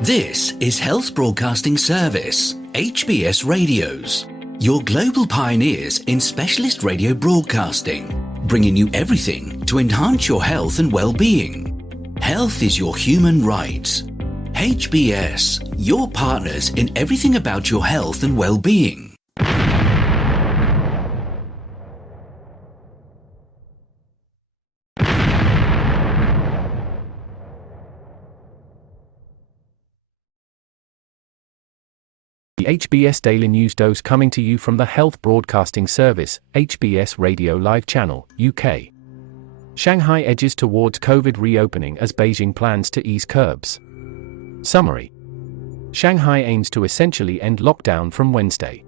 This is Health Broadcasting Service HBS Radios, your global pioneers in specialist radio broadcasting, bringing you everything to enhance your health and well-being. Health is your human right. HBS, your partners in everything about your health and well-being. The HBS Daily News Dose coming to you from the Health Broadcasting Service HBS Radio Live Channel, UK. Shanghai edges towards COVID reopening as Beijing plans to ease curbs. Summary. Shanghai aims to essentially end lockdown from Wednesday.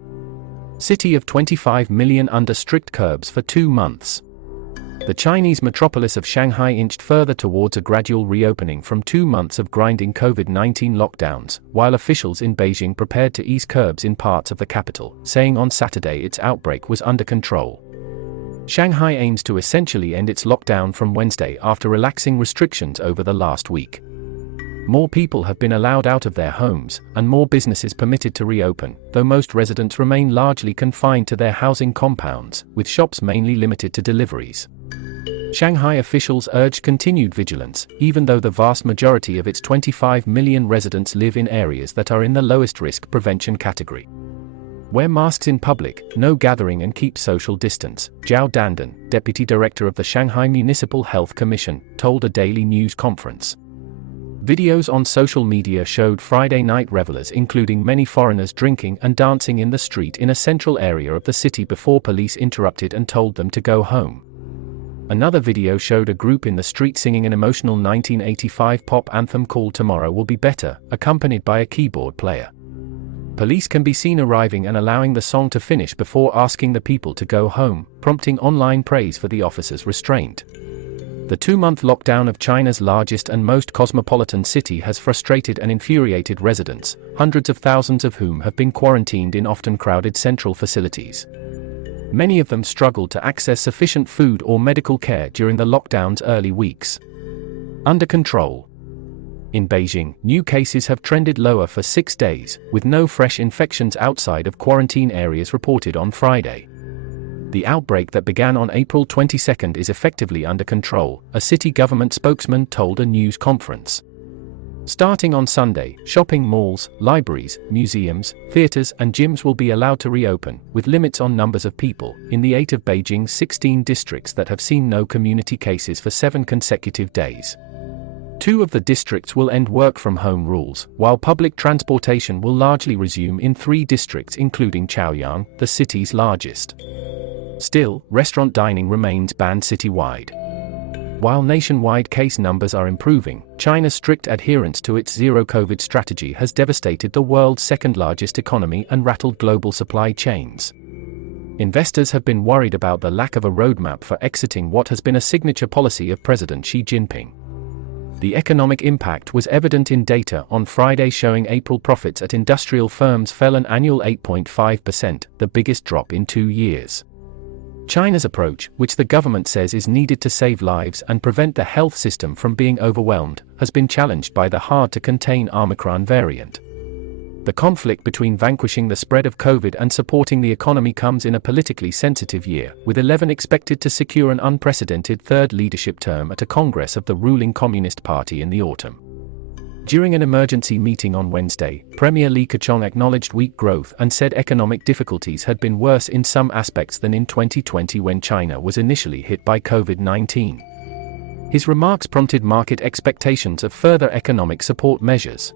City of 25 million under strict curbs for 2 months. The Chinese metropolis of Shanghai inched further towards a gradual reopening from 2 months of grinding COVID-19 lockdowns, while officials in Beijing prepared to ease curbs in parts of the capital, saying on Saturday its outbreak was under control. Shanghai aims to essentially end its lockdown from Wednesday after relaxing restrictions over the last week. More people have been allowed out of their homes, and more businesses permitted to reopen, though most residents remain largely confined to their housing compounds, with shops mainly limited to deliveries. Shanghai officials urge continued vigilance, even though the vast majority of its 25 million residents live in areas that are in the lowest risk prevention category. Wear masks in public, no gathering and keep social distance, Zhao Dandan, deputy director of the Shanghai Municipal Health Commission, told a daily news conference. Videos on social media showed Friday night revelers, including many foreigners, drinking and dancing in the street in a central area of the city before police interrupted and told them to go home. Another video showed a group in the street singing an emotional 1985 pop anthem called Tomorrow Will Be Better, accompanied by a keyboard player. Police can be seen arriving and allowing the song to finish before asking the people to go home, prompting online praise for the officers' restraint. The 2-month lockdown of China's largest and most cosmopolitan city has frustrated and infuriated residents, hundreds of thousands of whom have been quarantined in often crowded central facilities. Many of them struggled to access sufficient food or medical care during the lockdown's early weeks. Under control. In Beijing, new cases have trended lower for 6 days, with no fresh infections outside of quarantine areas reported on Friday. The outbreak that began on April 22 is effectively under control, a city government spokesman told a news conference. Starting on Sunday, shopping malls, libraries, museums, theaters and gyms will be allowed to reopen, with limits on numbers of people, in the 8 of Beijing's 16 districts that have seen no community cases for 7 consecutive days. 2 of the districts will end work-from-home rules, while public transportation will largely resume in 3 districts including Chaoyang, the city's largest. Still, restaurant dining remains banned citywide. While nationwide case numbers are improving, China's strict adherence to its zero-COVID strategy has devastated the world's second-largest economy and rattled global supply chains. Investors have been worried about the lack of a roadmap for exiting what has been a signature policy of President Xi Jinping. The economic impact was evident in data on Friday, showing April profits at industrial firms fell an annual 8.5%, the biggest drop in 2 years. China's approach, which the government says is needed to save lives and prevent the health system from being overwhelmed, has been challenged by the hard-to-contain Omicron variant. The conflict between vanquishing the spread of COVID and supporting the economy comes in a politically sensitive year, with 11 expected to secure an unprecedented third leadership term at a congress of the ruling Communist Party in the autumn. During an emergency meeting on Wednesday, Premier Li Keqiang acknowledged weak growth and said economic difficulties had been worse in some aspects than in 2020 when China was initially hit by COVID-19. His remarks prompted market expectations of further economic support measures.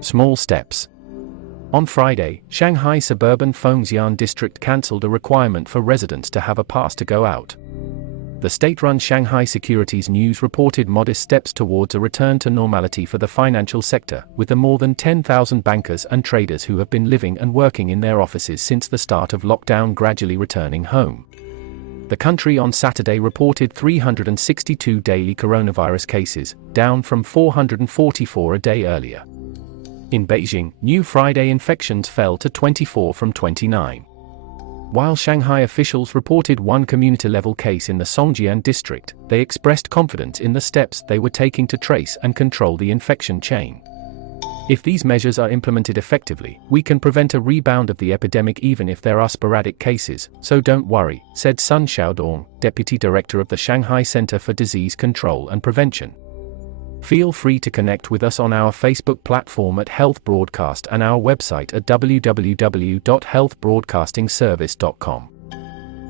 Small steps. On Friday, Shanghai suburban Fengxian district cancelled a requirement for residents to have a pass to go out. The state-run Shanghai Securities News reported modest steps towards a return to normality for the financial sector, with the more than 10,000 bankers and traders who have been living and working in their offices since the start of lockdown gradually returning home. The country on Saturday reported 362 daily coronavirus cases, down from 444 a day earlier. In Beijing, new Friday infections fell to 24 from 29. While Shanghai officials reported 1 community-level case in the Songjian district, they expressed confidence in the steps they were taking to trace and control the infection chain. If these measures are implemented effectively, we can prevent a rebound of the epidemic even if there are sporadic cases, so don't worry, said Sun Xiaodong, Deputy Director of the Shanghai Center for Disease Control and Prevention. Feel free to connect with us on our Facebook platform at Health Broadcast and our website at www.healthbroadcastingservice.com.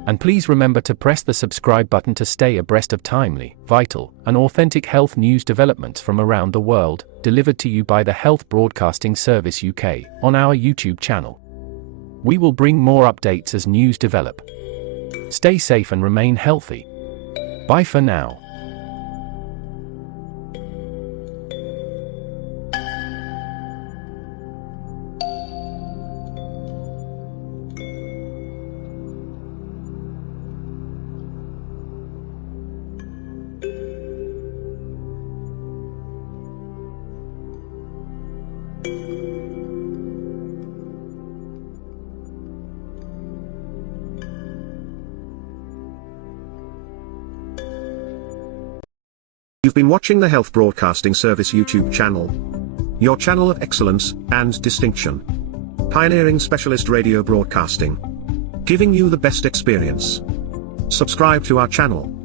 And please remember to press the subscribe button to stay abreast of timely, vital, and authentic health news developments from around the world, delivered to you by the Health Broadcasting Service UK, on our YouTube channel. We will bring more updates as news develop. Stay safe and remain healthy. Bye for now. You've been watching the Health Broadcasting Service YouTube channel. Your channel of excellence and distinction. Pioneering specialist radio broadcasting. Giving you the best experience. Subscribe to our channel.